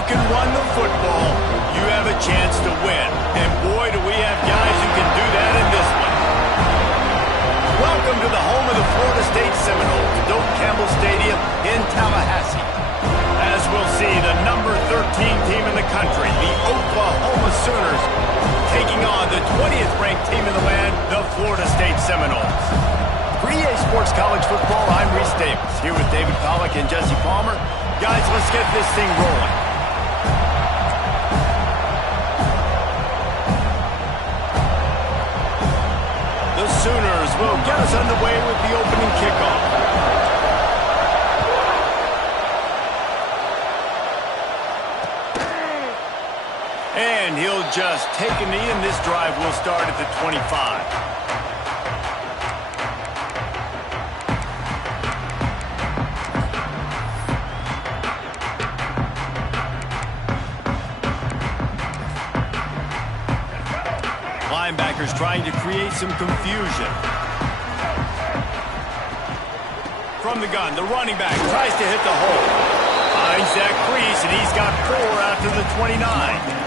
you can run the football, you have a chance to win. And boy, do we have guys who can do that in this one. Welcome to the home of the Florida State Seminoles, Doak Campbell Stadium in Tallahassee. As we'll see, the number 13 team in the country, the Oklahoma Sooners, taking on the 20th ranked team in the land, the Florida State Seminoles. For EA Sports College Football, I'm Reese Davis, here with David Pollack and Jesse Palmer. Guys, let's get this thing rolling. The Sooners will get us underway with the opening kickoff. And he'll just take a knee, and this drive will start at the 25. Linebackers trying to create some confusion. From the gun, the running back tries to hit the hole. Finds that crease, and he's got 4 out to the 29.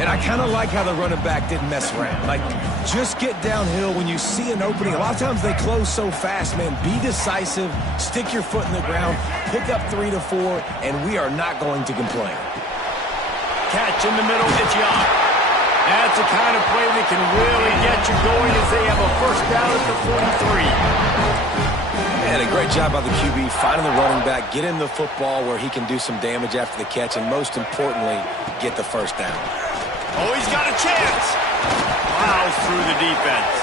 And I kind of like how the running back didn't mess around. Like, just get downhill when you see an opening. A lot of times they close so fast, man. Be decisive, stick your foot in the ground, pick up 3 to 4, and we are not going to complain. Catch in the middle, hits you off. That's the kind of play that can really get you going as they have a first down at the 43. And a great job by the QB finding the running back, get him the football where he can do some damage after the catch, and most importantly, get the first down. Oh, he's got a chance. Plows through the defense.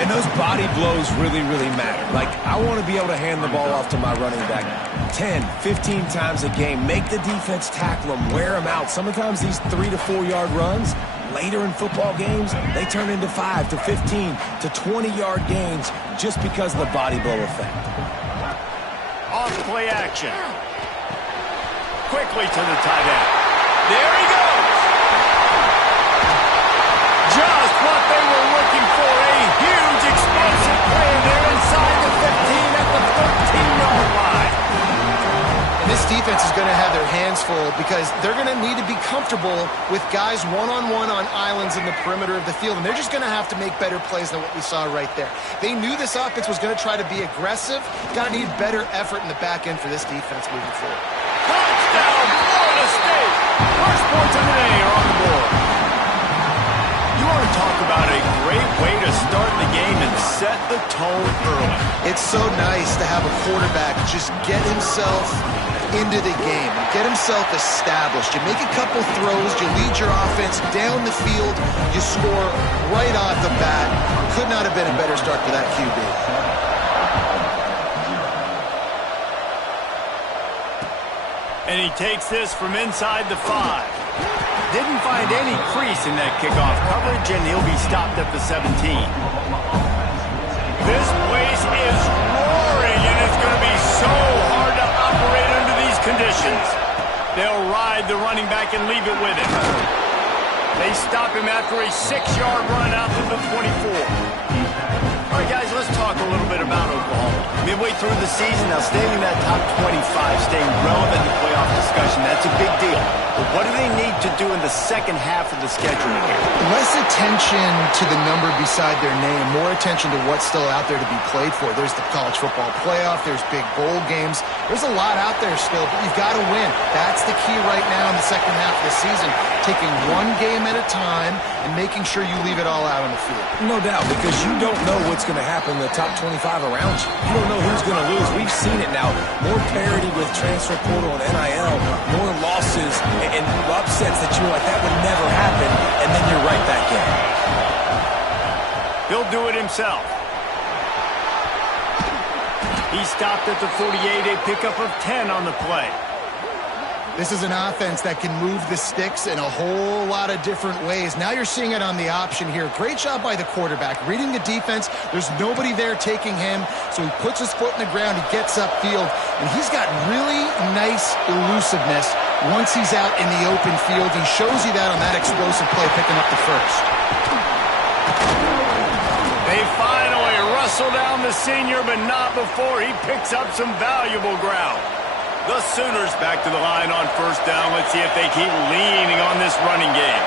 And those body blows really, really matter. Like, I want to be able to hand the ball off to my running back 10, 15 times a game. Make the defense tackle them, wear them out. Sometimes these 3 to 4 yard runs, later in football games, they turn into 5 to 15 to 20-yard gains just because of the body blow effect. Off play action. Quickly to the tight end. There he goes. Just what they were looking for. A huge explosive play. They're inside the 15 at the 13-yard line. And this defense is going to have their hands full because they're going to need to be comfortable with guys one-on-one on islands in the perimeter of the field. And they're just going to have to make better plays than what we saw right there. They knew this offense was going to try to be aggressive. Got to need better effort in the back end for this defense moving forward. Touchdown, Florida State. First points of the day are on the board. You want to talk about a great way to start the game and set the tone early. It's so nice to have a quarterback just get himself into the game, get himself established. You make a couple throws, you lead your offense down the field, you score right off the bat. Could not have been a better start for that QB. And he takes this from inside the 5. Didn't find any crease in that kickoff coverage, and he'll be stopped at the 17. This place is roaring, and it's going to be so hard to operate under these conditions. They'll ride the running back and leave it with him. They stop him after a 6-yard run out to the 24. All right, guys, let's talk a little bit about Oklahoma. Midway through the season, now staying in that top 25, staying relevant in playoff discussion, that's a big deal. But what do they need to do in the second half of the schedule here? Less attention to the number beside their name, more attention to what's still out there to be played for. There's the college football playoff, there's big bowl games. There's a lot out there still, but you've got to win. That's the key right now in the second half of the season, taking one game at a time and making sure you leave it all out on the field. No doubt, because you don't know what's going to happen in the top 25 around you. You don't know who's going to lose. We've seen it now. More parity with transfer portal and NIL, more losses and upsets that you were like, that would never happen, and then you're right back in. He'll do it himself. He stopped at the 48, a pickup of 10 on the play. This is an offense that can move the sticks in a whole lot of different ways. Now you're seeing it on the option here. Great job by the quarterback. Reading the defense, there's nobody there taking him, so he puts his foot in the ground, he gets upfield, and he's got really nice elusiveness once he's out in the open field. He shows you that on that explosive play, picking up the first. They finally wrestle down the senior, but not before he picks up some valuable ground. The Sooners back to the line on first down. Let's see if they keep leaning on this running game.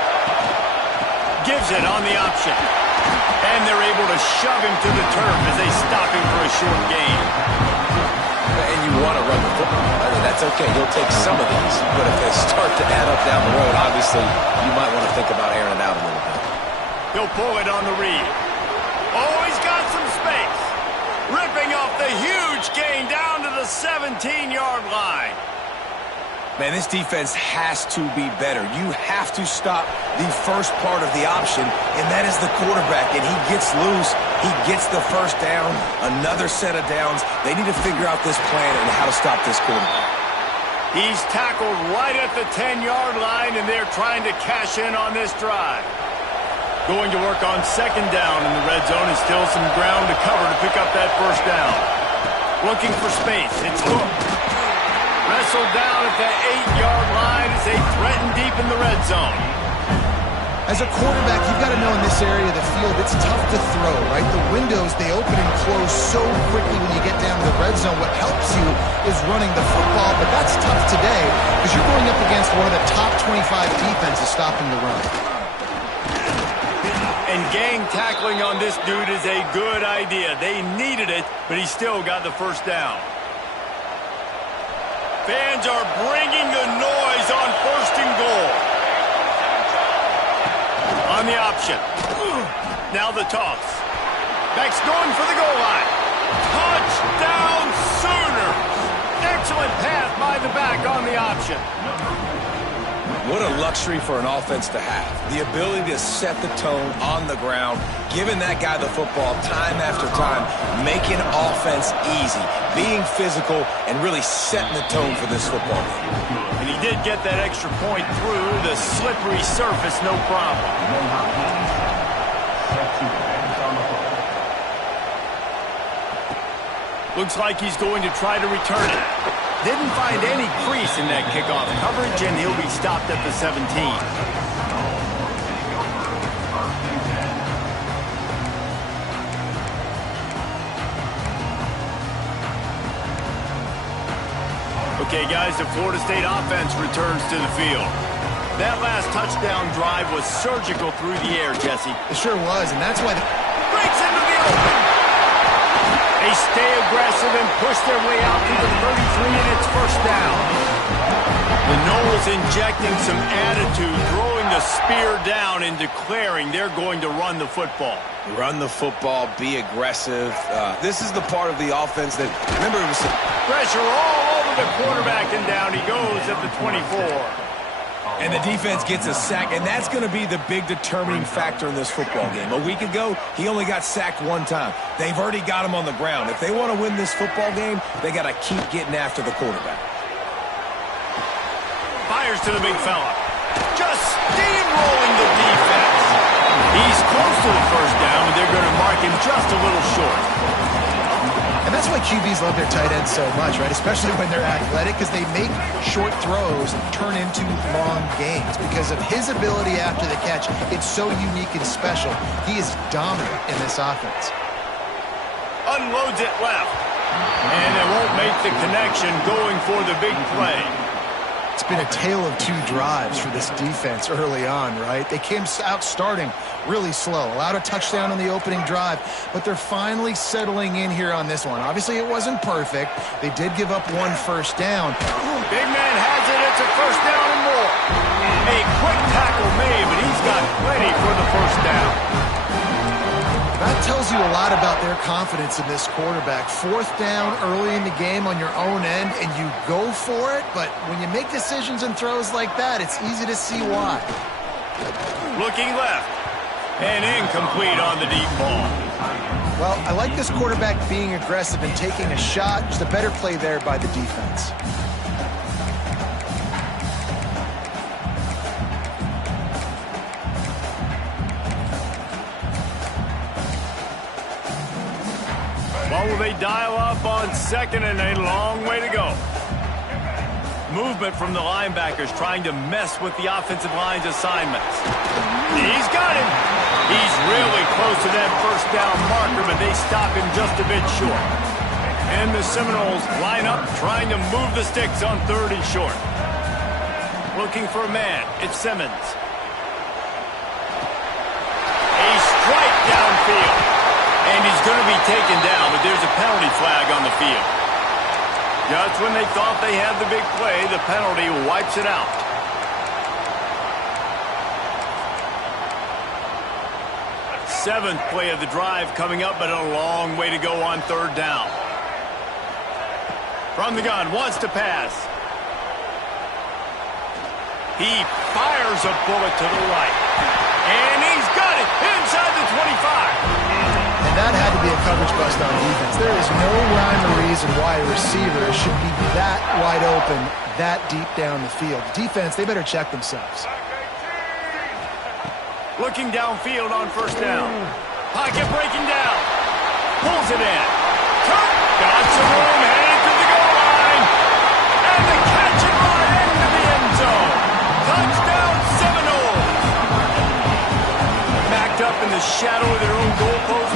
Gives it on the option. And they're able to shove him to the turf as they stop him for a short gain. And you want to run the football. I mean, that's okay. You'll take some of these. But if they start to add up down the road, obviously, you might want to think about airing it out a little bit. He'll pull it on the read. Oh, he's got some space. Ripping off the huge gain down to the 17-yard line. Man, this defense has to be better. You have to stop the first part of the option, and that is the quarterback. And he gets loose. He gets the first down, another set of downs. They need to figure out this plan and how to stop this quarterback. He's tackled right at the 10-yard line, and they're trying to cash in on this drive. Going to work on second down in the red zone, and still some ground to cover to pick up that first down. Looking for space. It's Cook. Wrestled down at the 8-yard line as they threaten deep in the red zone. As a quarterback, you've got to know in this area of the field, it's tough to throw, right? The windows, they open and close so quickly when you get down to the red zone. What helps you is running the football, but that's tough today because you're going up against one of the top 25 defenses stopping the run. And gang tackling on this dude is a good idea. They needed it, but he still got the first down. Fans are bringing the noise on first and goal. On the option. Now the toss. Beck's going for the goal line. Touchdown Sooners! Excellent pass by the back on the option. What a luxury for an offense to have. The ability to set the tone on the ground, giving that guy the football time after time, making offense easy, being physical, and really setting the tone for this football game. And he did get that extra point through the slippery surface, no problem. Looks like he's going to try to return it. Didn't find any crease in that kickoff coverage, and he'll be stopped at the 17. Okay, guys, the Florida State offense returns to the field. That last touchdown drive was surgical through the air, Jesse. It sure was, and that's why breaks into the open. They stay aggressive and push their way out to the 33, and it's first down. The Noles injecting some attitude, throwing the spear down and declaring they're going to run the football. Run the football, be aggressive. This is the part of the offense that, remember, it was pressure all over the quarterback, and down he goes at the 24. And the defense gets a sack, and that's going to be the big determining factor in this football game. A week ago, he only got sacked one time. They've already got him on the ground. If they want to win this football game, they got to keep getting after the quarterback. Fires to the big fella. Just steamrolling the defense. He's close to the first down, and they're going to mark him just a little short. And that's why QBs love their tight ends so much, right? Especially when they're athletic, because they make short throws turn into long gains. Because of his ability after the catch, it's so unique and special. He is dominant in this offense. Unloads it left. And it won't make the connection going for the big play. It's been a tale of two drives for this defense early on, right? They came out starting really slow, allowed a touchdown on the opening drive, but they're finally settling in here on this one. Obviously, it wasn't perfect. They did give up one first down. Big man has it. It's a first down and more. A quick tackle made, but he's got plenty for the first down. That tells you a lot about their confidence in this quarterback. Fourth down early in the game on your own end, and you go for it, but when you make decisions and throws like that, it's easy to see why. Looking left, and incomplete on the deep ball. Well, I like this quarterback being aggressive and taking a shot. Just a better play there by the defense. Well, will they dial up on second, and a long way to go. Movement from the linebackers trying to mess with the offensive line's assignments. He's got him. He's really close to that first down marker, but they stop him just a bit short. And the Seminoles line up trying to move the sticks on 3rd and short. Looking for a man. It's Simmons. A strike downfield. And he's going to be taken down, but there's a penalty flag on the field. Just when they thought they had the big play, the penalty wipes it out. Seventh play of the drive coming up, but a long way to go on 3rd down. From the gun, wants to pass. He fires a bullet to the right. And he's got it inside the 25. And that had to be a coverage bust on defense. There is no rhyme or reason why a receiver should be that wide open, that deep down the field. Defense, they better check themselves. Looking downfield on 1st down. Pocket breaking down. Pulls it in. Got some room, headed to the goal line. And the catch and run into the end zone. Touchdown Seminoles. Backed up in the shadow of their own goalpost.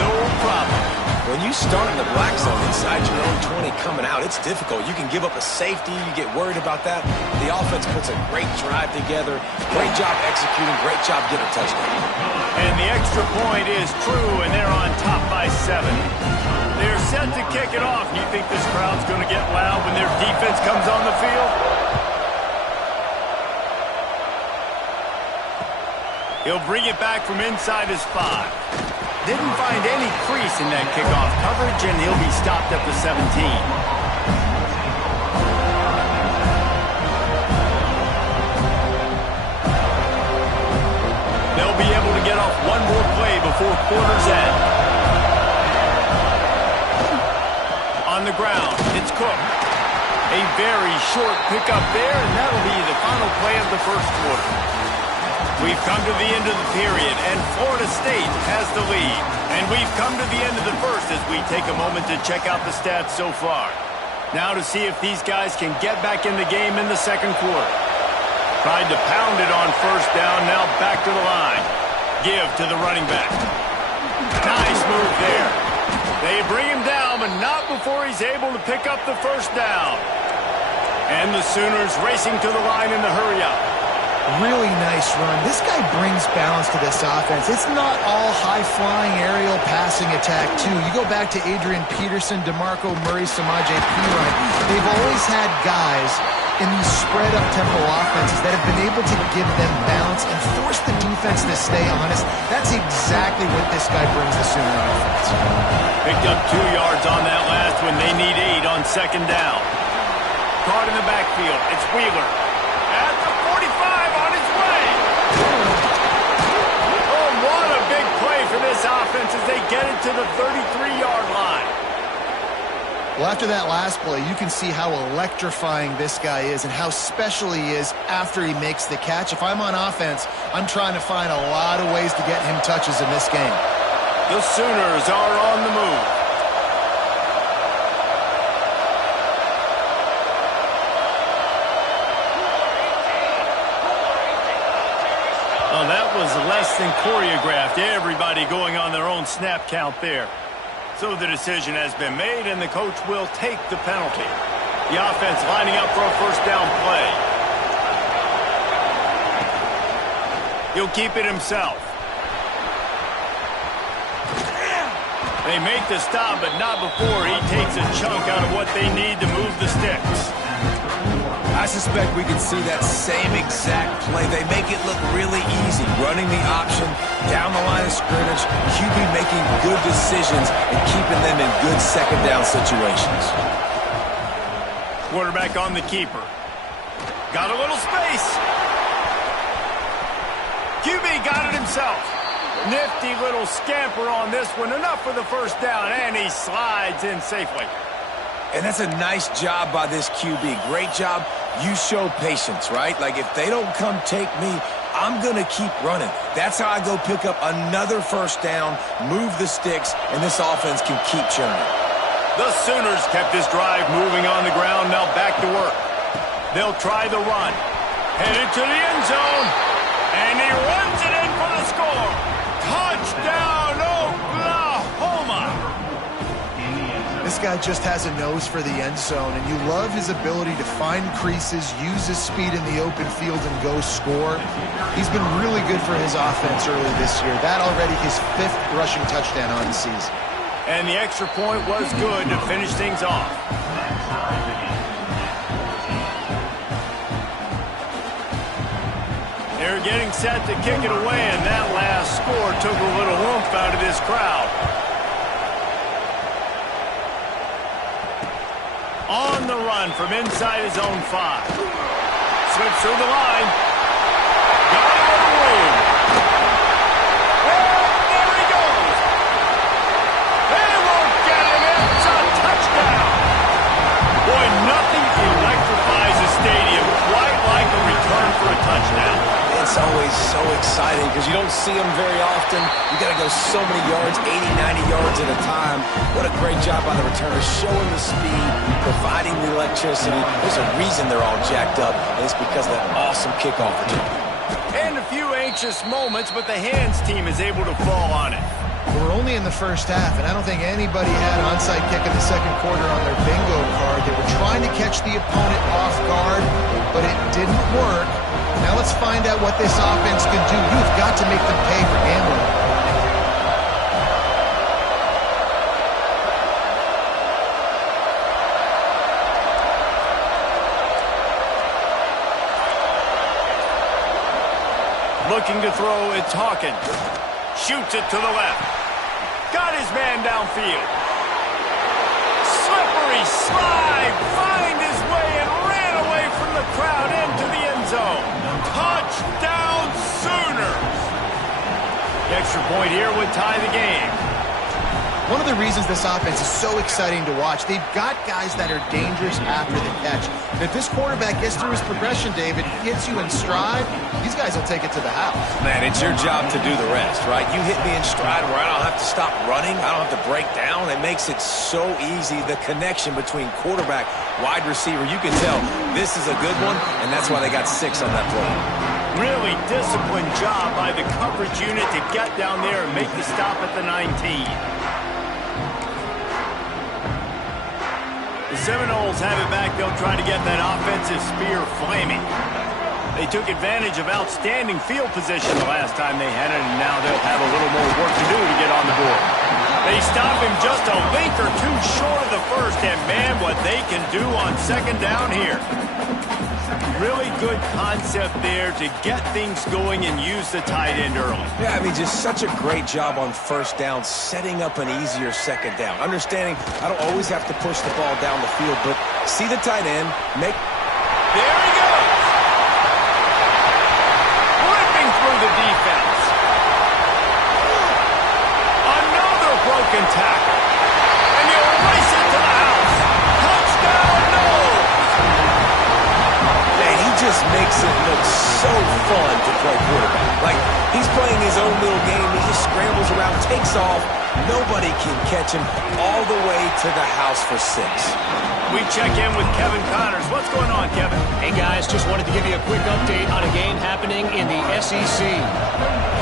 No problem. When you start in the black zone inside your own 20 coming out, it's difficult. You can give up a safety. You get worried about that. The offense puts a great drive together. Great job executing. Great job getting a touchdown. And the extra point is true, and they're on top by 7. They're set to kick it off. You think this crowd's going to get loud when their defense comes on the field? He'll bring it back from inside his 5. Didn't find any crease in that kickoff coverage, and he'll be stopped at the 17. They'll be able to get off one more play before quarter's end. On the ground, it's Cook. A very short pickup there, and that'll be the final play of the 1st quarter. We've come to the end of the period, and Florida State has the lead. And we've come to the end of the 1st as we take a moment to check out the stats so far. Now to see if these guys can get back in the game in the 2nd quarter. Tried to pound it on 1st down, now back to the line. Give to the running back. Nice move there. They bring him down, but not before he's able to pick up the 1st down. And the Sooners racing to the line in the hurry-up. Really nice run. This guy brings balance to this offense. It's not all high-flying aerial passing attack, too. You go back to Adrian Peterson, DeMarco Murray, Samaje Perine. They've always had guys in these spread-up tempo offenses that have been able to give them balance and force the defense to stay honest. That's exactly what this guy brings the Sooner offense. Picked up 2 yards on that last one. They need 8 on 2nd down. Caught in the backfield. It's Wheeler. At the 45 on his way. Oh, what a big play for this offense as they get it to the 33-yard line. Well, after that last play, you can see how electrifying this guy is and how special he is after he makes the catch. If I'm on offense, I'm trying to find a lot of ways to get him touches in this game. The Sooners are on the move. Well, that was less than choreographed. Everybody going on their own snap count there. So the decision has been made, and the coach will take the penalty. The offense lining up for a 1st down play. He'll keep it himself. They make the stop, but not before he takes a chunk out of what they need to move the sticks. I suspect we can see that same exact play. They make it look really easy, running the option down the line of scrimmage, QB making good decisions and keeping them in good 2nd down situations. Quarterback on the keeper. Got a little space. QB got it himself. Nifty little scamper on this one. Enough for the 1st down, and he slides in safely. And that's a nice job by this QB. Great job. You show patience, right? Like, if they don't come take me, I'm going to keep running. That's how I go pick up another 1st down, move the sticks, and this offense can keep churning. The Sooners kept this drive moving on the ground, now back to work. They'll try the run. Headed to the end zone, and he runs it in for the score. Touchdown, Oklahoma! This guy just has a nose for the end zone, and you love his ability to find creases, use his speed in the open field, and go score. He's been really good for his offense early this year. That already his 5th rushing touchdown on the season. And the extra point was good to finish things off. They're getting set to kick it away, and that last score took a little oomph out of this crowd. On the run from inside his own 5. Slips through the line. Got a little room. And there he goes. They won't get him. It's a touchdown. Boy, nothing electrifies a stadium quite like a return for a touchdown. It's always so exciting because you don't see them very often. You got to go so many yards, 80, 90 yards at a time. What a great job by the returner, showing the speed, providing the electricity. There's a reason they're all jacked up, and it's because of that awesome kickoff return. And a few anxious moments, but the hands team is able to fall on it. We're only in the first half, and I don't think anybody had an onside kick in the second quarter on their bingo card. They were trying to catch the opponent off guard, but it didn't work. Now let's find out what this offense can do. You've got to make them pay for gambling. Looking to throw, it's Hawkins. Shoots it to the left. Got his man downfield. Slippery slide. Find his way and ran away from the crowd into the end zone. Touchdown Sooners. The extra point here would tie the game. One of the reasons this offense is so exciting to watch, they've got guys that are dangerous after the catch. And if this quarterback gets through his progression, David, gets you in stride, these guys will take it to the house. Man, it's your job to do the rest, right? You hit me in stride where I don't have to stop running. I don't have to break down. It makes it so easy. The connection between quarterback, wide receiver, you can tell this is a good one, and that's why they got 6 on that play. Really disciplined job by the coverage unit to get down there and make the stop at the 19. The Seminoles have it back. They'll try to get that offensive spear flaming. They took advantage of outstanding field position the last time they had it, and now they'll have a little more work to do to get on the board. They stop him just a link or two short of the first, and man, what they can do on second down here. Really good concept there to get things going and use the tight end early. Yeah, I mean, just such a great job on first down, setting up an easier second down. Understanding I don't always have to push the ball down the field, but see the tight end, make... There he goes! Ripping through the defense. Another broken tackle. And you race it to the house. Touchdown, no! Just makes it look so fun to play quarterback. Like, he's playing his own little game. He just scrambles around, takes off. Nobody can catch him all the way to the house for 6. We check in with Kevin Connors. What's going on, Kevin? Hey, guys, just wanted to give you a quick update on a game happening in the SEC.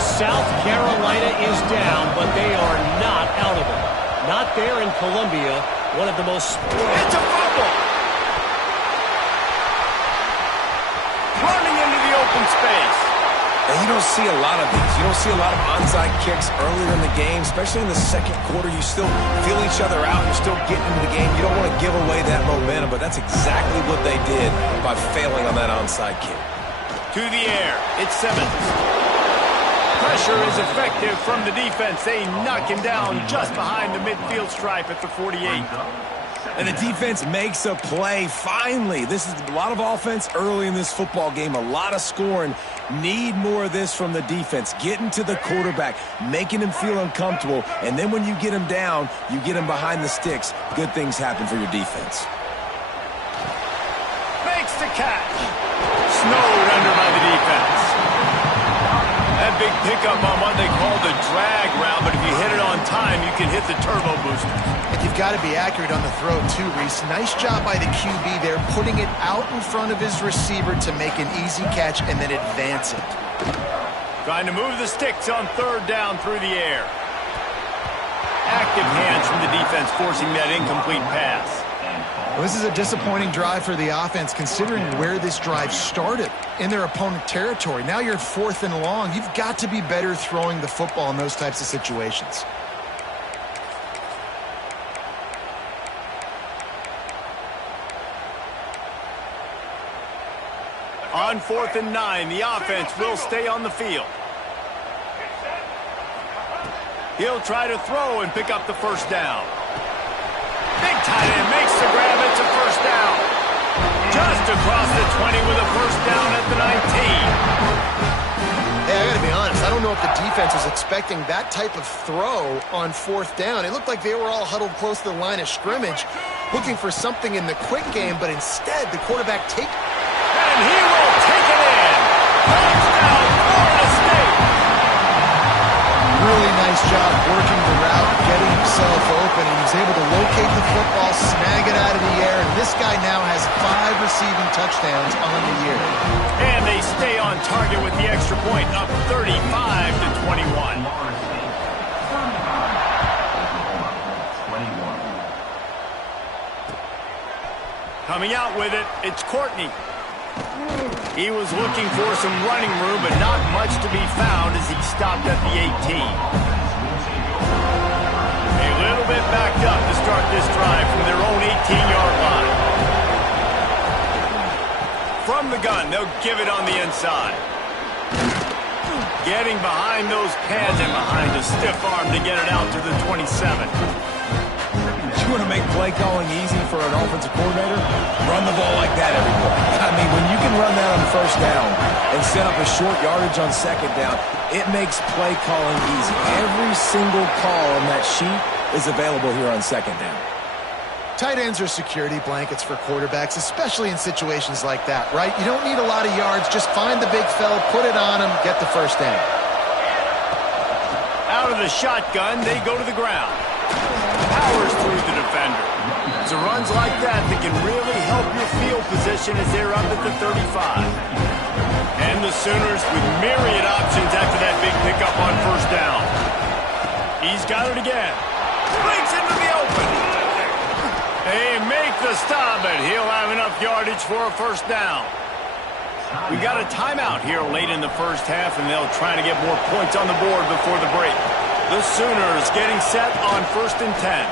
South Carolina is down, but they are not out of it. Not there in Columbia, one of the most... It's a fumble! Running into the open space. And you don't see a lot of these. You don't see a lot of onside kicks earlier in the game, especially in the second quarter. You still feel each other out. You're still getting into the game. You don't want to give away that momentum, but that's exactly what they did by failing on that onside kick. To the air. It's Simmons. Pressure is effective from the defense. They knock him down just behind the midfield stripe at the 48. And the defense makes a play, finally. This is a lot of offense early in this football game, a lot of scoring. Need more of this from the defense. Getting to the quarterback, making him feel uncomfortable, and then when you get him down, you get him behind the sticks. Good things happen for your defense. Makes the catch. Snowed under by the defense. That big pickup on what they call the drag route, but if you hit it on time, you can hit the turbo booster. And you've got to be accurate on the throw, too, Reese. Nice job by the QB there, putting it out in front of his receiver to make an easy catch and then advance it. Trying to move the sticks on third down through the air. active hands from the defense forcing that incomplete pass. Well, this is a disappointing drive for the offense, considering where this drive started in their opponent territory. Now you're 4th and long. You've got to be better throwing the football in those types of situations. On 4th and 9, the offense will stay on the field. He'll try to throw and pick up the first down. Big tight end makes the grab. It's a first down. Just across the 20 with a first down at the 19. Hey, I got to be honest. I don't know if the defense was expecting that type of throw on 4th down. It looked like they were all huddled close to the line of scrimmage, looking for something in the quick game, but instead the quarterback And he will take it in. Touchdown, Florida State. Really nice job working the route, getting himself open, and he was able to locate the football, snag it out of the air, and this guy now has 5 receiving touchdowns on the year. And they stay on target with the extra point, up 35-21. Coming out with it, it's Courtney. He was looking for some running room, but not much to be found as he stopped at the 18. A little bit backed up to start this drive from their own 18-yard line. From the gun, they'll give it on the inside. Getting behind those pads and behind a stiff arm to get it out to the 27. You want to make play calling easy for an offensive coordinator? Run the ball like that every play. I mean, when you can run that on first down and set up a short yardage on second down, it makes play calling easy. Every single call on that sheet is available here on second down. Tight ends are security blankets for quarterbacks, especially in situations like that, right? You don't need a lot of yards. Just find the big fella, put it on him, get the first down. Out of the shotgun, they go to the ground. Powers through the defender. It's runs like that can really help your field position as they're up at the 35. And the Sooners with myriad options after that big pickup on first down. He's got it again. Breaks into the open. They make the stop, but he'll have enough yardage for a first down. We got a timeout here late in the first half, and they'll try to get more points on the board before the break. The Sooners getting set on 1st and 10.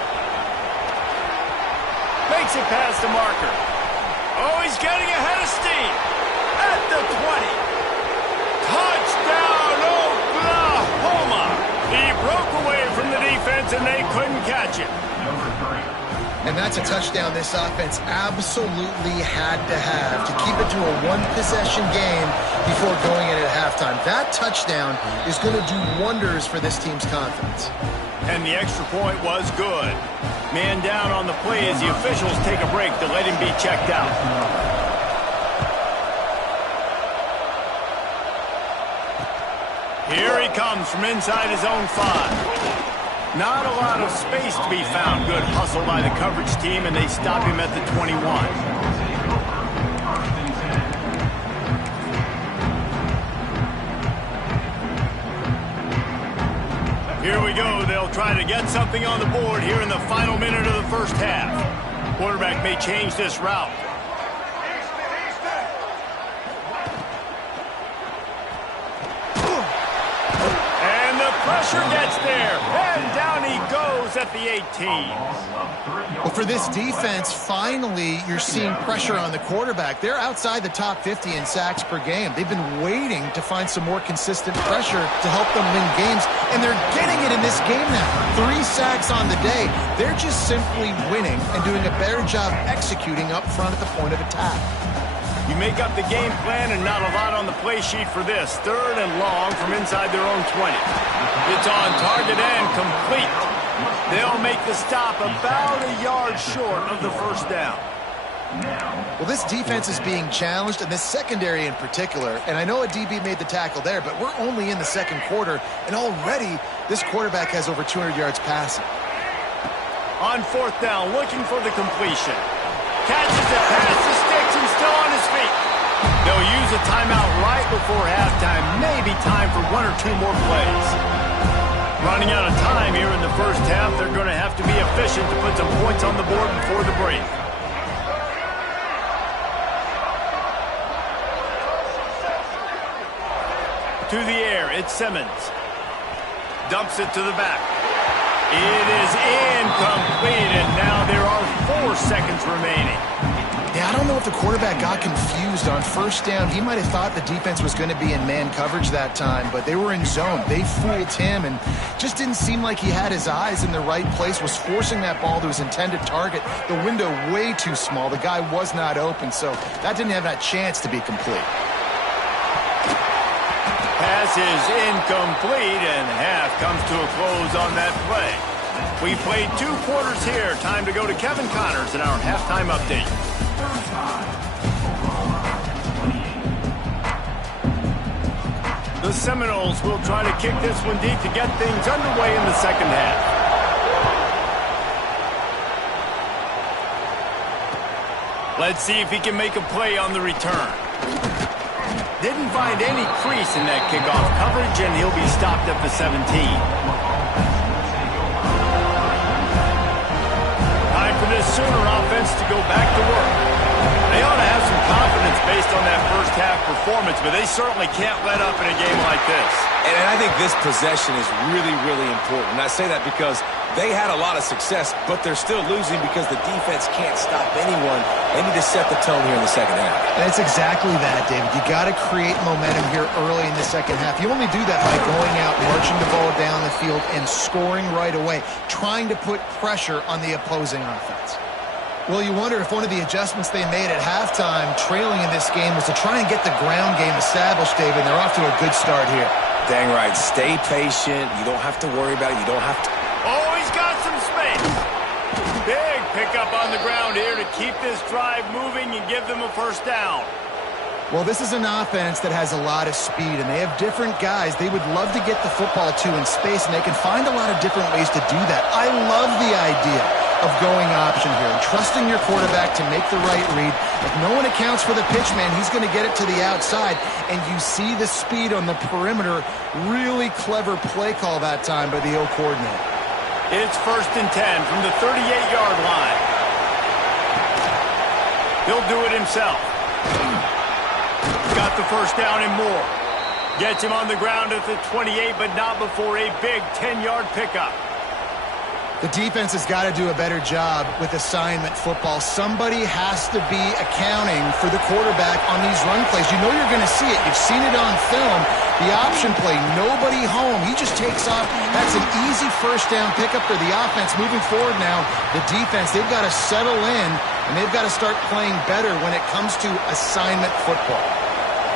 Makes it past the marker. Oh, he's getting ahead of steam. At the 20. Touchdown, Oklahoma. He broke away from the defense, and they couldn't catch him. And that's a touchdown this offense absolutely had to have to keep it to a one-possession game before going in at halftime. That touchdown is going to do wonders for this team's confidence. And the extra point was good. Man down on the play as the officials take a break to let him be checked out. Here he comes from inside his own 5. Not a lot of space to be found. Good hustle by the coverage team, and they stop him at the 21. Here we go. They'll try to get something on the board here in the final minute of the first half. Quarterback may change this route. Pressure gets there, and down he goes at the 18. Well, for this defense, finally, you're seeing pressure on the quarterback. They're outside the top 50 in sacks per game. They've been waiting to find some more consistent pressure to help them win games, and they're getting it in this game now. 3 sacks on the day. They're just simply winning and doing a better job executing up front at the point of attack. You make up the game plan and not a lot on the play sheet for this. 3rd and long from inside their own 20. It's on target and complete. They'll make the stop about a yard short of the first down. Well, this defense is being challenged, and this secondary in particular. And I know a DB made the tackle there, but we're only in the second quarter, and already this quarterback has over 200 yards passing. On 4th down, looking for the completion. Catches it past the sticks and still on his feet. They'll use a timeout right before halftime. Maybe time for 1 or 2 more plays. Running out of time here in the first half. They're going to have to be efficient to put some points on the board before the break. To the air, it's Simmons. Dumps it to the back. It is incomplete, and now there are 4 seconds remaining. Yeah, I don't know if the quarterback got confused on first down. He might have thought the defense was going to be in man coverage that time, but they were in zone. They fooled him and just didn't seem like he had his eyes in the right place, was forcing that ball to his intended target. The window way too small. The guy was not open, so that didn't have that chance to be complete. Pass is incomplete, and half comes to a close on that play. We played 2 quarters here. Time to go to Kevin Connors in our halftime update. The Seminoles will try to kick this one deep to get things underway in the second half. Let's see if he can make a play on the return. Didn't find any crease in that kickoff coverage, and he'll be stopped at the 17. Time for this Sooner offense to go back to work. They ought to have some confidence based on that first half performance, but they certainly can't let up in a game like this. And I think this possession is really, really important. And I say that because they had a lot of success, but they're still losing because the defense can't stop anyone. They need to set the tone here in the second half. And it's exactly that, David. You got to create momentum here early in the second half. You only do that by going out, marching the ball down the field, and scoring right away, trying to put pressure on the opposing offense. Well, you wonder if one of the adjustments they made at halftime, trailing in this game, was to try and get the ground game established, David. They're off to a good start here. Dang right. Stay patient. You don't have to worry about it. You don't have to. Oh, he's got some space. Big pickup on the ground here to keep this drive moving and give them a first down. Well, this is an offense that has a lot of speed, and they have different guys they would love to get the football to in space, and they can find a lot of different ways to do that. I love the idea of going option here and trusting your quarterback to make the right read. If no one accounts for the pitch man, he's going to get it to the outside, and you see the speed on the perimeter. Really clever play call that time by the O coordinator. It's 1st and 10 from the 38-yard line. He'll do it himself. Got the first down and more. Gets him on the ground at the 28, but not before a big 10-yard pickup. The defense has got to do a better job with assignment football. Somebody has to be accounting for the quarterback on these run plays. You know you're going to see it. You've seen it on film. The option play, nobody home. He just takes off. That's an easy first down pickup for the offense. Moving forward now, the defense, they've got to settle in, and they've got to start playing better when it comes to assignment football.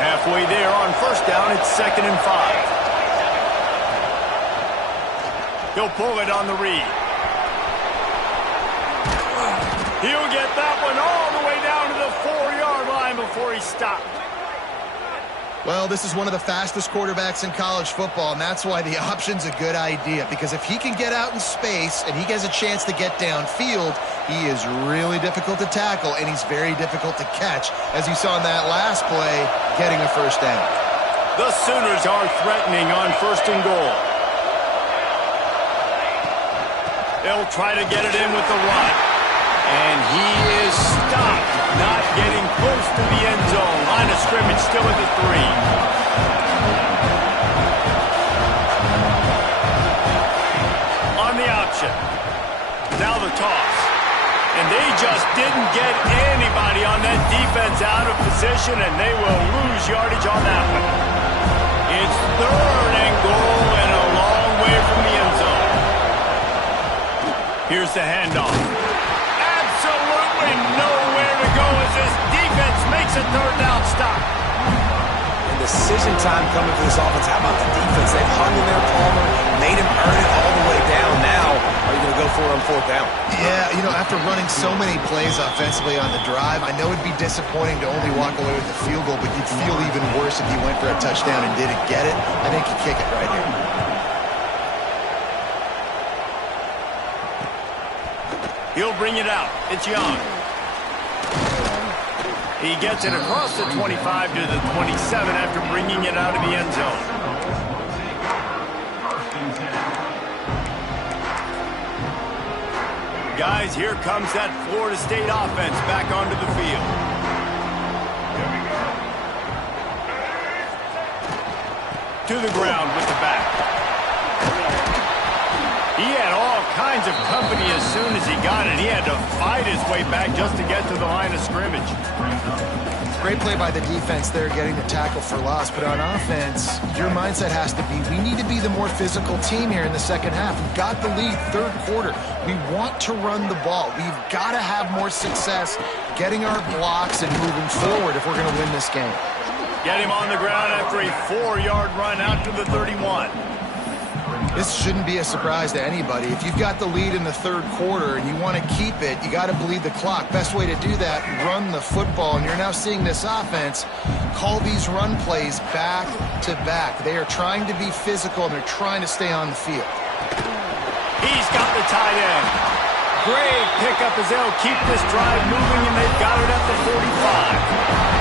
Halfway there on first down, it's 2nd and 5. He'll pull it on the read. He'll get that one all the way down to the 4-yard line before he stopped. Well, this is one of the fastest quarterbacks in college football, and that's why the option's a good idea. Because if he can get out in space and he has a chance to get downfield, he is really difficult to tackle, and he's very difficult to catch, as you saw in that last play, getting a first down. The Sooners are threatening on 1st and goal. They'll try to get it in with the run. And he is stopped, not getting close to the end zone. Line of scrimmage still at the 3. On the option. Now the toss. And they just didn't get anybody on that defense out of position, and they will lose yardage on that one. It's 3rd and goal and a long way from the end zone. Here's the handoff. Absolutely nowhere to go as this defense makes a 3rd down stop. And decision time coming for this offense. How about the defense? They've hung in there, Palmer, made him earn it all the way down. Now, are you going to go for it on 4th down? Yeah, you know, after running so many plays offensively on the drive, I know it'd be disappointing to only walk away with the field goal, but you'd feel even worse if you went for a touchdown and didn't get it. I think you kick it right here. He'll bring it out. It's Young. He gets it across the 25 to the 27 after bringing it out of the end zone. guys, here comes that Florida State offense back onto the field. To the ground with the back. He had all kinds of company as soon as he got it. He had to fight his way back just to get to the line of scrimmage. Great play by the defense there, getting the tackle for loss. But on offense, your mindset has to be, we need to be the more physical team here in the second half. We've got the lead, third quarter. We want to run the ball. We've got to have more success getting our blocks and moving forward if we're going to win this game. Get him on the ground after a 4-yard run out to the 31. This shouldn't be a surprise to anybody. If you've got the lead in the third quarter and you want to keep it, you got to bleed the clock. Best way to do that, run the football. And you're now seeing this offense call these run plays back to back. They are trying to be physical, and they're trying to stay on the field. He's got the tight end. Great pickup as they'll keep this drive moving, and they've got it at the 45.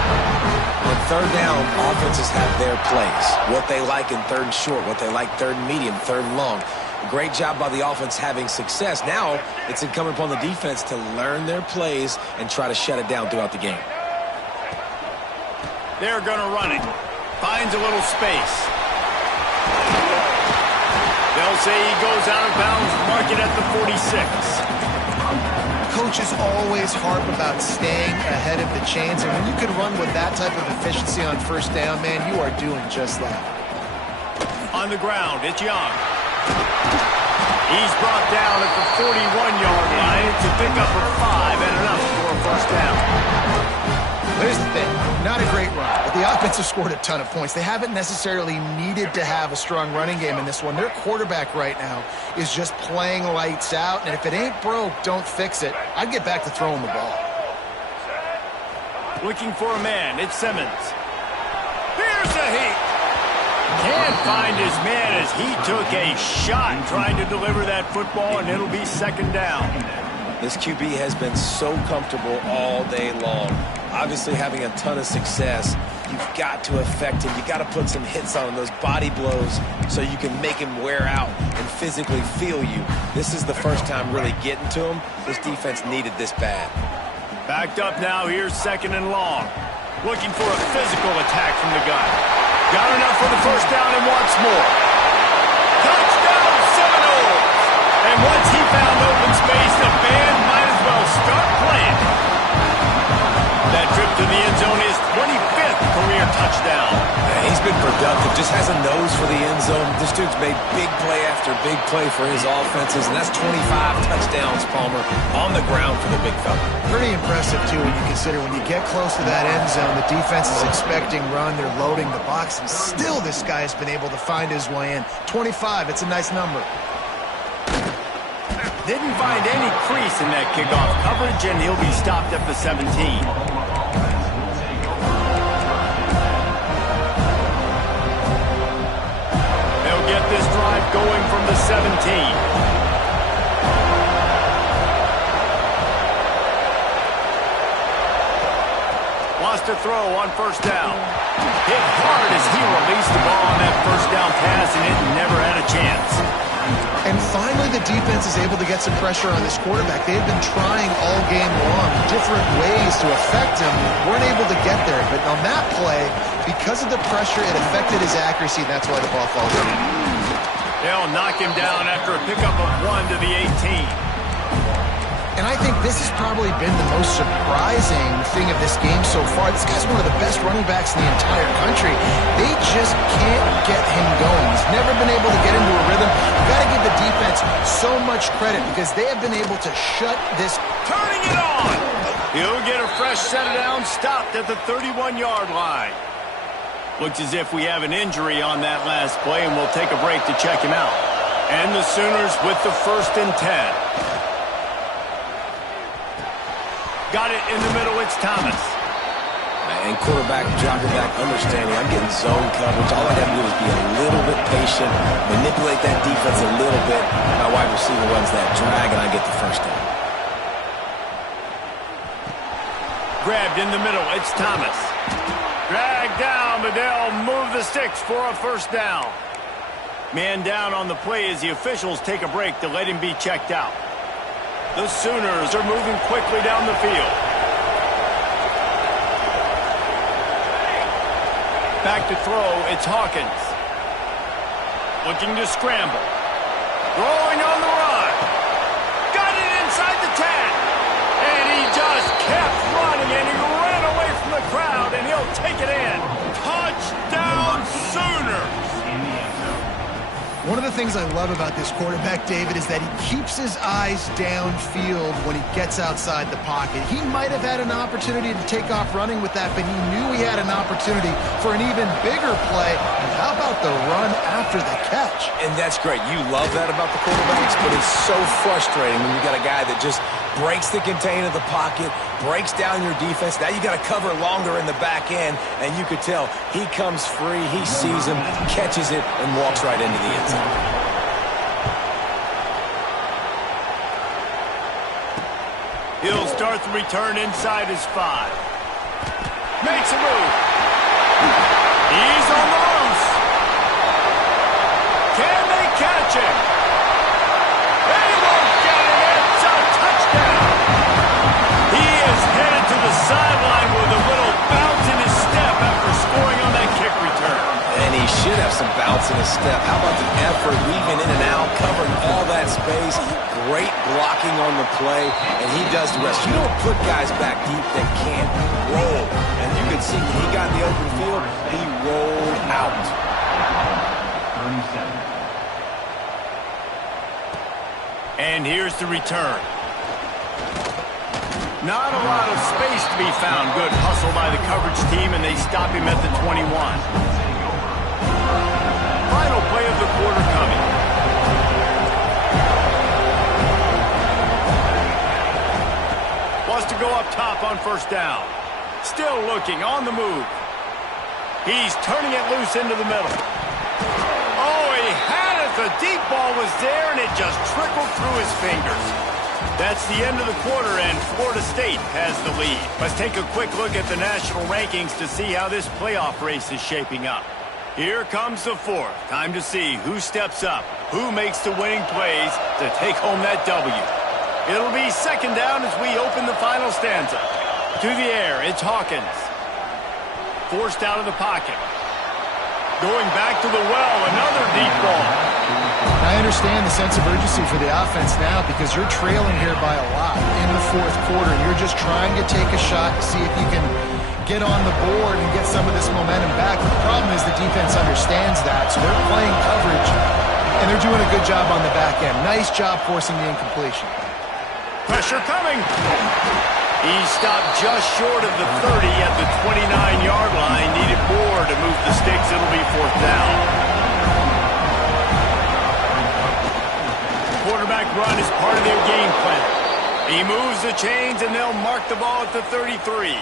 On third down, offenses have their plays. What they like in third and short, what they like third and medium, third and long. Great job by the offense having success. Now it's incumbent upon the defense to learn their plays and try to shut it down throughout the game. They're going to run it. Finds a little space. They'll say he goes out of bounds, mark it at the 46. Coaches always harp about staying ahead of the chains, and when you can run with that type of efficiency on first down, man, you are doing just that. On the ground, it's Young. He's brought down at the 41-yard line. It's a pickup of 5 and enough for a first down. There's the thing. Not a great run, but the offense has scored a ton of points. They haven't necessarily needed to have a strong running game in this one. Their quarterback right now is just playing lights out, and if it ain't broke, don't fix it. I'd get back to throwing the ball. Looking for a man. It's Simmons. Here's a heat. Can't find his man as he took a shot trying to deliver that football, and it'll be second down. This QB has been so comfortable all day long. Obviously having a ton of success. You've got to affect him. You got to put some hits on him, those body blows, so you can make him wear out and physically feel you. This is the first time really getting to him. This defense needed this bad. Backed up now. Here's second and long. Looking for a physical attack from the gun. Got enough for the first down and wants more. Touchdown Seminoles! And once he found open space, the band might as well start playing. That trip to the end zone is 25th career touchdown. Yeah, he's been productive, just has a nose for the end zone. This dude's made big play after big play for his offenses, and that's 25 touchdowns, Palmer, on the ground for the big fella. Pretty impressive, too, when you consider when you get close to that end zone, the defense is expecting run, they're loading the box, and still this guy has been able to find his way in. 25, it's a nice number. Didn't find any crease in that kickoff coverage, and he'll be stopped at the 17. They'll get this drive going from the 17. Wants to throw on first down. Hit hard as he released the ball on that first down pass, and it never had a chance. And finally, the defense is able to get some pressure on this quarterback. They've been trying all game long different ways to affect him. Weren't able to get there. But on that play, because of the pressure, it affected his accuracy. That's why the ball falls in. They'll knock him down after a pickup of 1 to the 18. And I think this has probably been the most surprising thing of this game so far. This guy's one of the best running backs in the entire country. They just can't get him going. He's never been able to get into a rhythm. You've got to give the defense so much credit because they have been able to shut this. Turning it on! He'll get a fresh set of downs, stopped at the 31-yard line. Looks as if we have an injury on that last play, and we'll take a break to check him out. And the Sooners with the 1st and 10. Got it in the middle, it's Thomas. And quarterback, dropping back, understanding. I'm getting zone coverage. All I got to do is be a little bit patient, manipulate that defense a little bit. My wide receiver runs that drag, and I get the first down. Grabbed in the middle, it's Thomas. Dragged down, but they'll move the sticks for a first down. Man down on the play as the officials take a break to let him be checked out. The Sooners are moving quickly down the field. Back to throw, it's Hawkins. Looking to scramble. Throwing on the run. Got it inside the 10. And he just kept running, and he ran away from the crowd, and he'll take it in. Touchdown, Sooners! One of the things I love about this quarterback, David, is that he keeps his eyes downfield when he gets outside the pocket. He might have had an opportunity to take off running with that, but he knew he had an opportunity for an even bigger play. And how about the run after the catch? And that's great. You love that about the quarterbacks, but it's so frustrating when you got a guy that just breaks the contain of the pocket, breaks down your defense. Now you got to cover longer in the back end, and you could tell he comes free, he sees him, catches it, and walks right into the end zone. He'll start the return inside his 5. Makes a move. He's on the loose. Can they catch him? They won't get it. It's a touchdown. He is headed to the sideline with a little bounce in his step after scoring on that kick return. And he should have some bounce in his step. How about the effort, weaving in and out, covering all that space. Great blocking on the play, and he does the rest. You don't put guys back deep that can't roll. And you can see when he got in the open field, he rolled out. 37. And here's the return. Not a lot of space to be found. Good hustle by the coverage team, and they stop him at the 21. Final play of the quarter coming. Wants to go up top on first down. Still looking, on the move. He's turning it loose into the middle. Oh, he had it. The deep ball was there, and it just trickled through his fingers. That's the end of the quarter, and Florida State has the lead. Let's take a quick look at the national rankings to see how this playoff race is shaping up. Here comes the fourth. Time to see who steps up, who makes the winning plays to take home that W. It'll be second down as we open the final stanza. To the air, it's Hawkins. Forced out of the pocket. Going back to the well, another deep ball. I understand the sense of urgency for the offense now because you're trailing here by a lot in the fourth quarter. And you're just trying to take a shot to see if you can get on the board and get some of this momentum back. But the problem is the defense understands that, so they're playing coverage, and they're doing a good job on the back end. Nice job forcing the incompletion. Pressure coming. He stopped just short of the 30 at the 29-yard line. Needed more to move the sticks. It'll be fourth down. Quarterback run is part of their game plan. He moves the chains, and they'll mark the ball at the 33.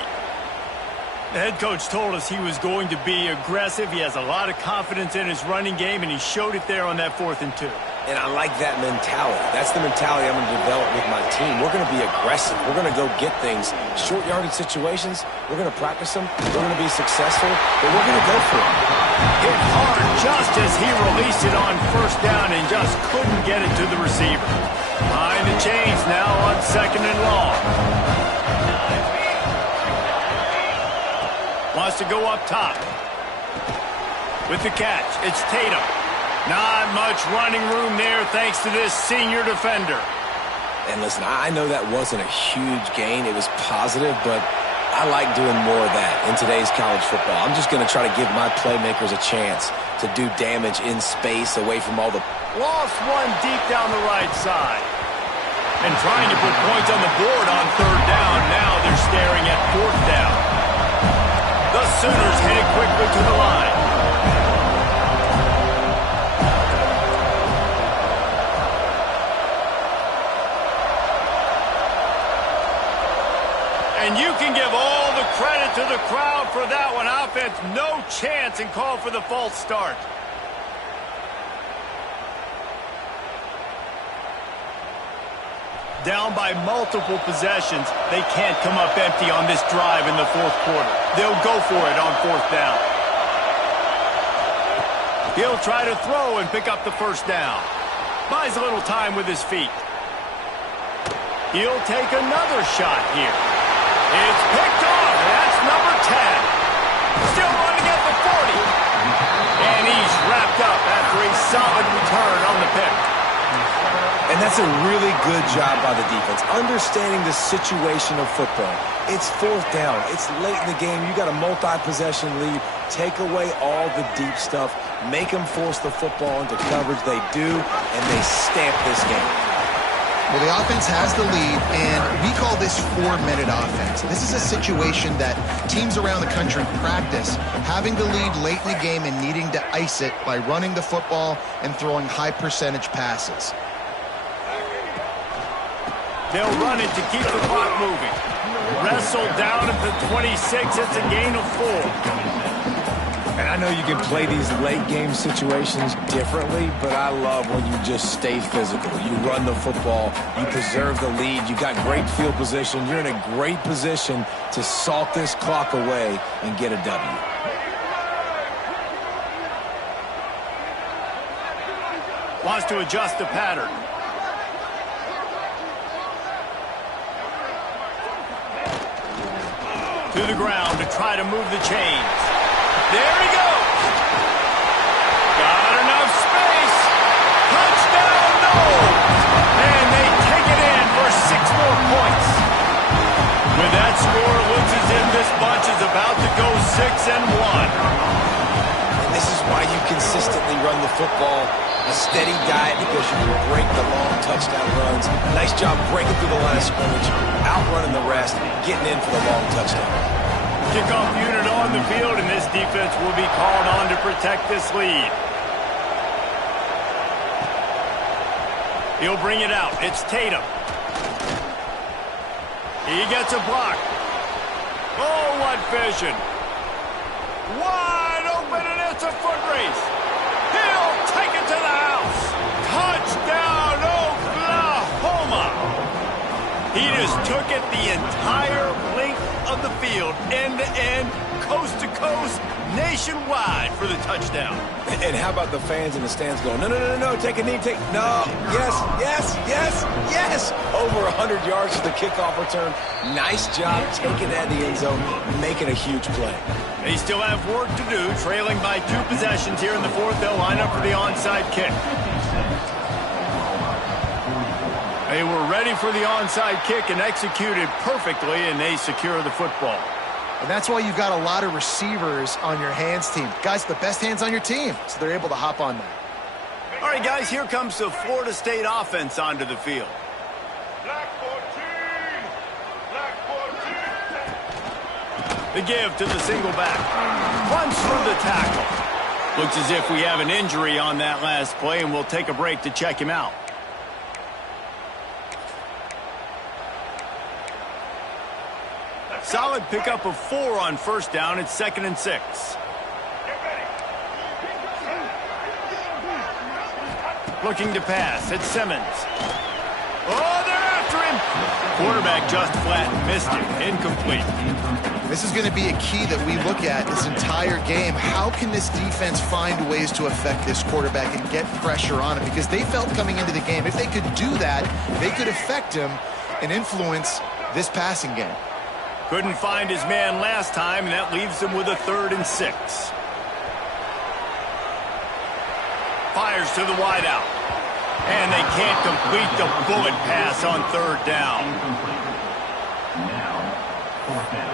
The head coach told us he was going to be aggressive. He has a lot of confidence in his running game, and he showed it there on that 4th and 2. And I like that mentality. That's the mentality I'm going to develop with my team. We're going to be aggressive. We're going to go get things. Short yardage situations, we're going to practice them. We're going to be successful, but we're going to go for it. Hit hard just as he released it on first down and just couldn't get it to the receiver. Behind the chains now on second and long. Wants to go up top. With the catch, it's Tatum. Not much running room there thanks to this senior defender. And listen, I know that wasn't a huge gain. It was positive, but I like doing more of that in today's college football. I'm just going to try to give my playmakers a chance to do damage in space away from all the... Lost one deep down the right side. And trying to put points on the board on third down. Now they're staring at fourth down. The Sooners headed quickly to the line. And you can give all the credit to the crowd for that one. Offense, no chance, and call for the false start. Down by multiple possessions, they can't come up empty on this drive in the fourth quarter. They'll go for it on fourth down. He'll try to throw and pick up the first down. Buys a little time with his feet. He'll take another shot here. It's picked off. That's number 10. Still running at the 40. And he's wrapped up after a solid return on the pick. And that's a really good job by the defense, understanding the situation of football. It's fourth down. It's late in the game. You got a multi-possession lead. Take away all the deep stuff. Make them force the football into coverage. They do, and they stamp this game. Well, the offense has the lead, and we call this 4-minute offense. This is a situation that teams around the country practice, having the lead late in the game and needing to ice it by running the football and throwing high-percentage passes. They'll run it to keep the clock moving. Wrestled down at the 26. It's a gain of 4. And I know you can play these late game situations differently, but I love when you just stay physical. You run the football, you preserve the lead, you got great field position, you're in a great position to salt this clock away and get a W. Wants to adjust the pattern. To the ground to try to move the chains. There he goes. Got enough space. Touchdown, no. And they take it in for 6 more points. With that score, it looks as if this bunch is about to go 6-1. And this is why you consistently run the football. A steady diet because you can break the long touchdown runs. Nice job breaking through the line of scrimmage, outrunning the rest, getting in for the long touchdown. Kickoff unit on the field, and this defense will be called on to protect this lead. He'll bring it out. It's Tatum. He gets a block. Oh, what vision. Wide open, and it's a foot race. He'll take it to the house. Touchdown, Oklahoma. He just took it the entire length of the field, end-to-end, coast-to-coast, nationwide for the touchdown. And how about the fans in the stands going, no, take a knee, no, yes. Over 100 yards to the kickoff return. Nice job taking that in the end zone, making a huge play. They still have work to do, trailing by 2 possessions here in the fourth. They'll line up for the onside kick. They were ready for the onside kick and executed perfectly, and they secure the football. And that's why you've got a lot of receivers on your hands team. Guys, the best hands on your team, so they're able to hop on that. All right, guys, here comes the Florida State offense onto the field. Black 14! Black 14! The give to the single back. Runs through the tackle. Looks as if we have an injury on that last play, and we'll take a break to check him out. Solid pickup of 4 on first down. It's 2nd and 6. Looking to pass. It's Simmons. Oh, they're after him. Quarterback just flat missed it. Incomplete. This is going to be a key that we look at this entire game. How can this defense find ways to affect this quarterback and get pressure on him? Because they felt coming into the game, if they could do that, they could affect him and influence this passing game. Couldn't find his man last time, and that leaves him with a 3rd and 6. Fires to the wideout. And they can't complete the bullet pass on 3rd down. Now, 4th down.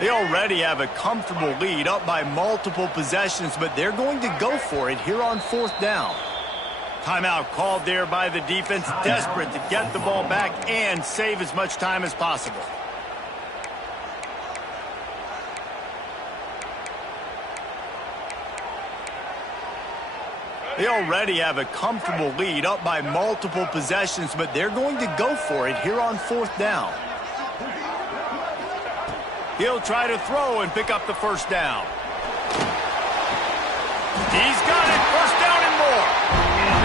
They already have a comfortable lead, up by multiple possessions, but they're going to go for it here on 4th down. Timeout called there by the defense, desperate to get the ball back and save as much time as possible. They already have a comfortable lead, up by multiple possessions, but they're going to go for it here on 4th down. He'll try to throw and pick up the first down. He's got it, first down and more.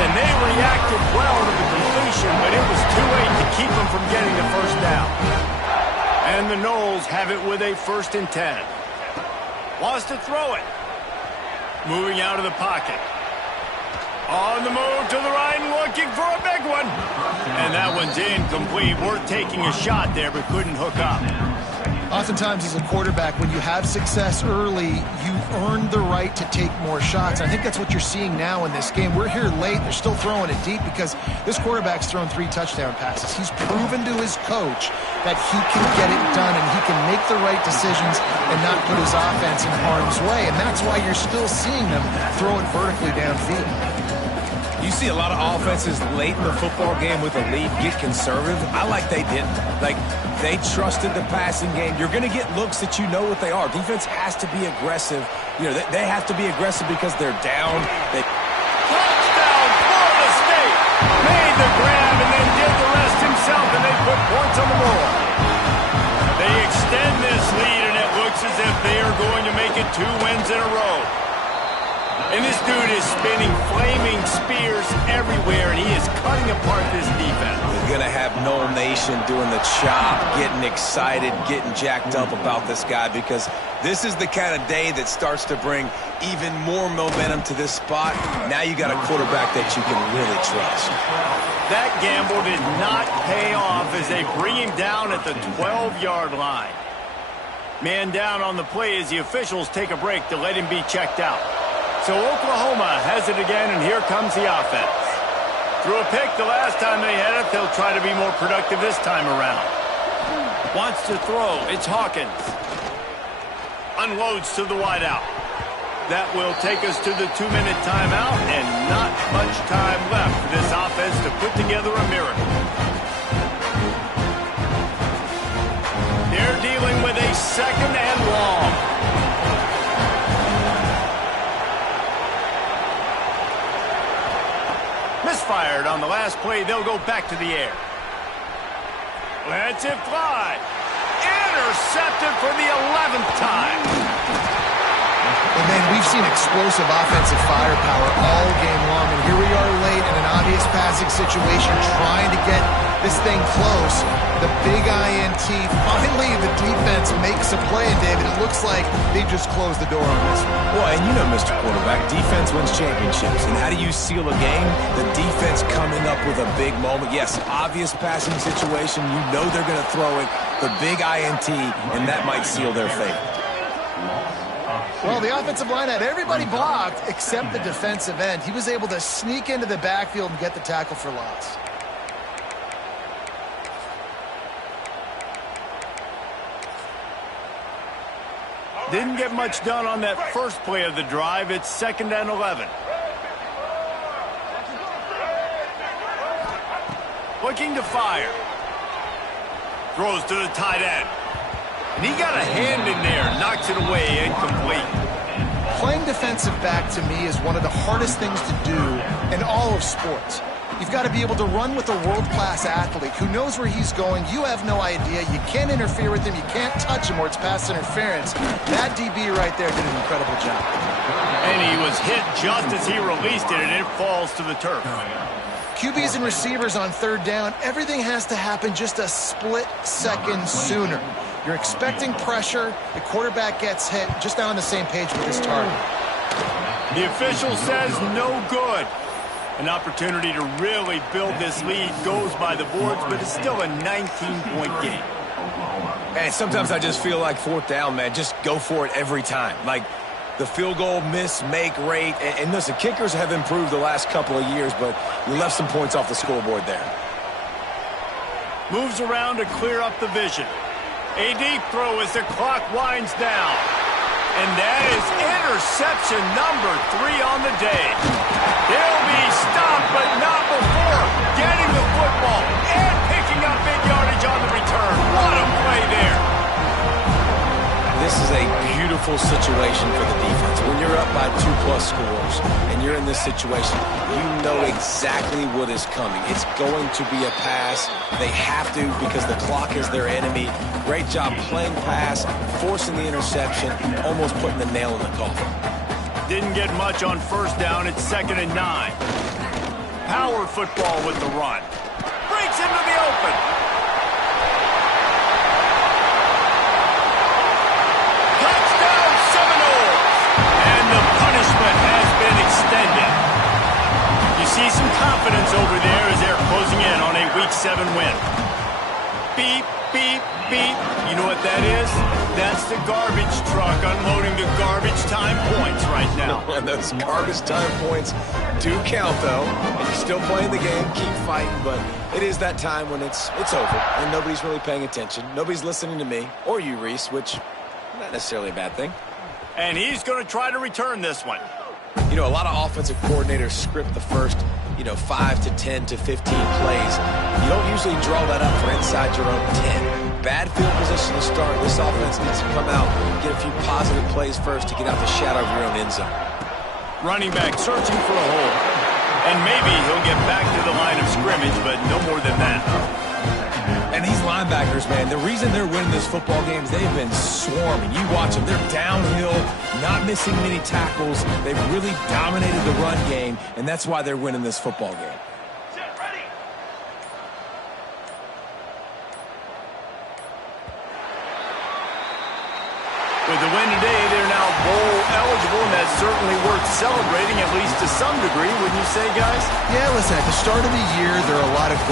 And And they reacted well to the completion, but it was too late to keep them from getting the first down. And the Noles have it with a 1st and 10. Wants to throw it. Moving out of the pocket. On the move to the right and looking for a big one. And that one's incomplete. Worth taking a shot there, but couldn't hook up. Oftentimes as a quarterback, when you have success early, you earn the right to take more shots. I think that's what you're seeing now in this game. We're here late. They're still throwing it deep because this quarterback's thrown 3 touchdown passes. He's proven to his coach that he can get it done and he can make the right decisions and not put his offense in harm's way. And that's why you're still seeing them throw it vertically downfield. You see a lot of offenses late in the football game with a lead get conservative. I like they didn't. Like, they trusted the passing game. You're going to get looks that you know what they are. Defense has to be aggressive. You know, they have to be aggressive because they're down. Touchdown, Florida State! Made the grab and then did the rest himself, and they put points on the board. They extend this lead, and it looks as if they are going to make it 2 wins in a row. And this dude is spinning flaming spears everywhere, and he is cutting apart this defense. You're going to have Nole Nation doing the chop, getting excited, getting jacked up about this guy, because this is the kind of day that starts to bring even more momentum to this spot. Now you got a quarterback that you can really trust. That gamble did not pay off as they bring him down at the 12-yard line. Man down on the play as the officials take a break to let him be checked out. So Oklahoma has it again, and here comes the offense. Threw a pick the last time they had it. They'll try to be more productive this time around. Wants to throw. It's Hawkins. Unloads to the wideout. That will take us to the 2-minute timeout, and not much time left for this offense to put together a miracle. They're dealing with a 2nd and long. Misfired on the last play. They'll go back to the air. Lets it fly. Intercepted for the 11th time. And man, we've seen explosive offensive firepower all game long, and here we are late in an obvious passing situation trying to get this thing close. The big INT. Finally, the defense makes a play, and David, it looks like they just closed the door on this one. Well, and you know, Mr. Quarterback, defense wins championships. And how do you seal a game? The defense coming up with a big moment. Yes, obvious passing situation. You know they're going to throw it. The big INT, and that might seal their fate. Well, the offensive line had everybody blocked except the defensive end. He was able to sneak into the backfield and get the tackle for loss. Didn't get much done on that first play of the drive. It's 2nd and 11. Looking to fire. Throws to the tight end. And he got a hand in there. Knocks it away. Incomplete. Playing defensive back, to me, is one of the hardest things to do in all of sports. You've got to be able to run with a world-class athlete who knows where he's going. You have no idea. You can't interfere with him. You can't touch him or it's pass interference. That DB right there did an incredible job. And he was hit just as he released it, and it falls to the turf. QBs and receivers on 3rd down, everything has to happen just a split second sooner. You're expecting pressure. The quarterback gets hit. Just not on the same page with his target. The official says no good. An opportunity to really build this lead goes by the boards, but it's still a 19-point game. Man, sometimes I just feel like 4th down, man. Just go for it every time. Like, the field goal miss-make rate. And listen, kickers have improved the last couple of years, but you left some points off the scoreboard there. Moves around to clear up the vision. A deep throw as the clock winds down. And that is interception number 3 on the day. They'll be stopped, but not before getting the football and picking up big yardage on the return. What a play there. This is a beautiful situation for the defense. When you're up by 2+ scores and you're in this situation, you know exactly what is coming. It's going to be a pass. They have to because the clock is their enemy. Great job playing pass, forcing the interception, almost putting the nail in the coffin. Didn't get much on 1st down. It's 2nd and 9. Power football with the run. Breaks into the open. Touchdown Seminoles! And the punishment has been extended. You see some confidence over there as they're closing in on a Week 7 win. Beep, beep, beep. You know what that is? That's the garbage truck unloading the garbage time points right now. And those garbage time points do count, though. And you're still playing the game, keep fighting, but it is that time when it's over, and nobody's really paying attention. Nobody's listening to me, or you, Reese, which not necessarily a bad thing. And he's going to try to return this one. You know, a lot of offensive coordinators script the first, 5 to 10 to 15 plays. You don't usually draw that up for inside your own 10. Bad field position to start. This offense needs to come out and get a few positive plays first to get out the shadow of your own end zone. Running back searching for a hole. And maybe he'll get back to the line of scrimmage, but no more than that. And these linebackers, man, the reason they're winning this football game is they've been swarming. You watch them. They're downhill, not missing many tackles. They've really dominated the run game, and that's why they're winning this football game. With the win today, they're now bowl eligible, and that's certainly worth celebrating, at least to some degree, wouldn't you say, guys? Yeah, listen, at the start of the year, there are a lot of goals